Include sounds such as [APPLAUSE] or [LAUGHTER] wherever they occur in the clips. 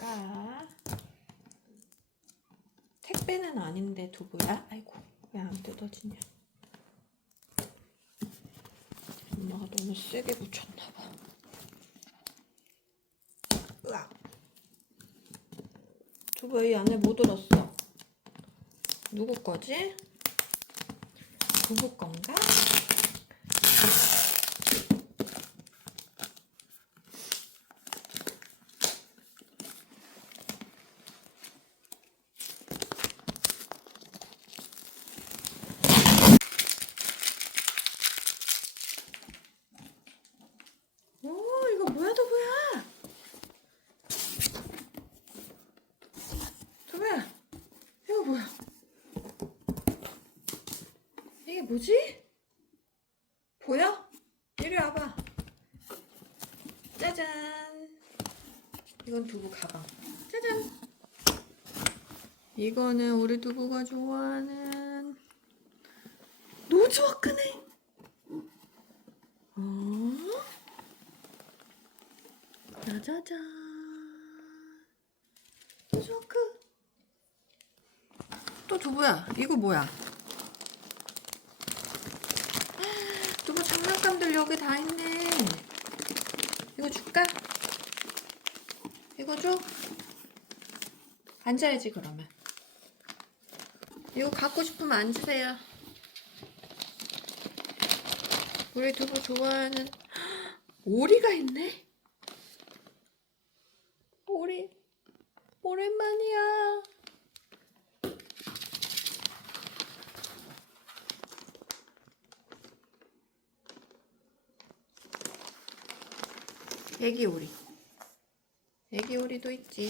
볼까? 택배는 아닌데 두부야? 아이고 왜 안 뜯어지냐? 엄마가 너무 세게 붙였나봐. 으악. 두부 이 안에 뭐 들었어? 누구 거지? 두부 건가? 오, 이거 뭐야, 두부야? 두부야, 이거 뭐야? 이게 뭐지? 보여? 이리 와봐. 짜잔. 이건 두부 가방. 짜잔. 이거는 우리 두부가 좋아하는 노즈 워크네. 어? 짜자잔. 노즈 워크. 또 두부야. 이거 뭐야? 두부 장난감들 여기 다 있네. 이거 줄까? 이거 줘? 앉아야지 그러면. 이거 갖고 싶으면 앉으세요. 우리 두부 좋아하는 오리가 있네. 오리 오랜만이야. 애기 오리. 애기 오리도 있지.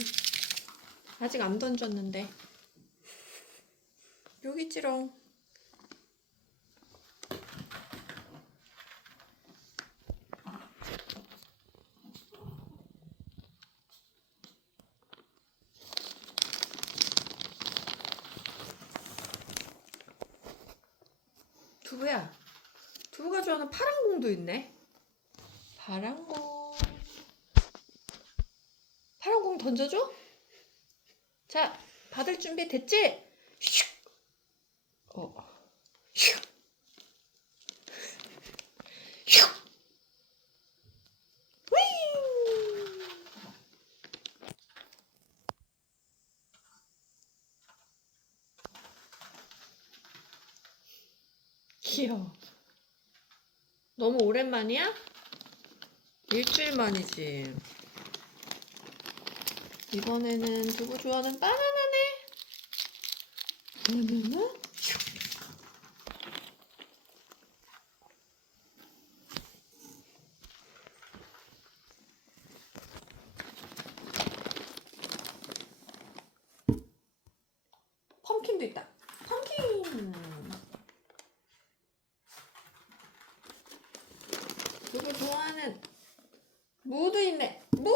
아직 안 던졌는데. 여기 있지롱. 두부야. 두부가 좋아하는 파란 공도 있네. 파란 공. 파란 공 던져줘? 자, 받을 준비 됐지? 슉! 어. 슉! 슉! 윙! 귀여워. 너무 오랜만이야? 일주일 만이지. 이번에는 두부 좋아하는 바나나네. 바나나? 펌킨도 있다. 펌킨. 두부 좋아하는 무도 있네. 무.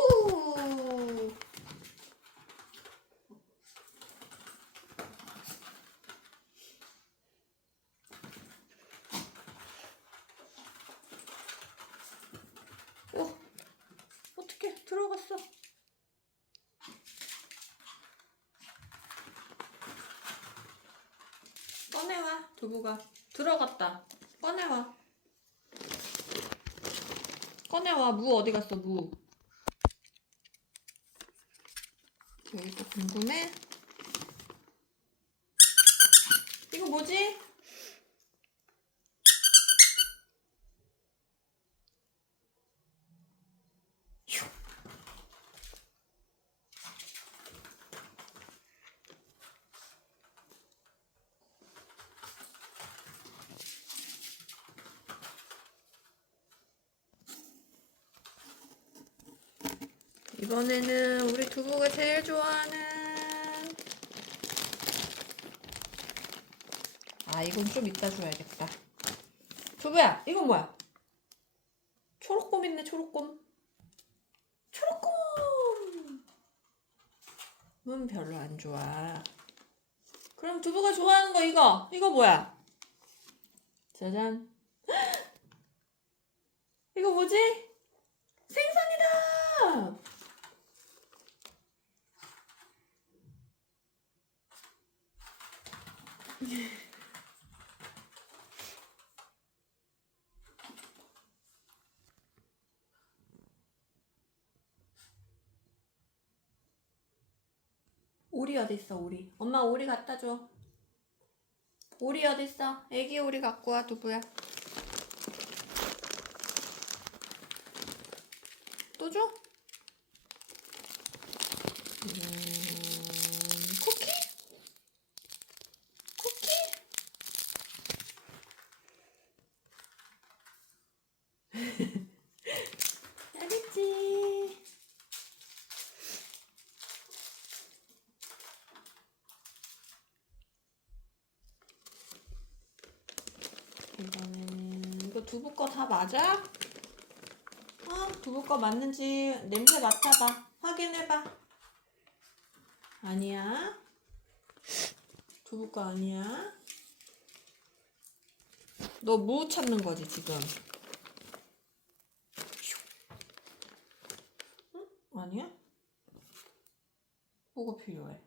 어, 어떻게 들어갔어? 꺼내와, 두부가. 들어갔다. 꺼내와. 꺼내와, 무 어디 갔어, 무? 여기 또 궁금해? 이거 뭐지? 이번에는 우리 두부가 제일 좋아하는 아 이건 좀 이따 줘야겠다. 두부야 이건 뭐야? 초록곰 있네 초록곰. 초록곰! 은 별로 안 좋아. 그럼 두부가 좋아하는 거 이거 이거 뭐야? 짜잔. [GASPS] 이거 뭐지 생선이다 오리 어디 있어 오리? 엄마 오리 갖다 줘. 오리 어디 있어? 애기 오리 갖고 와 두부야. 또 줘? 음, 이거는 이거 두부 거 다 맞아? 어, 두부 거 맞는지 냄새 맡아봐. 확인해봐. 아니야. 두부 거 아니야. 너 무 찾는 거지 지금? 응? 아니야? 뭐가 필요해?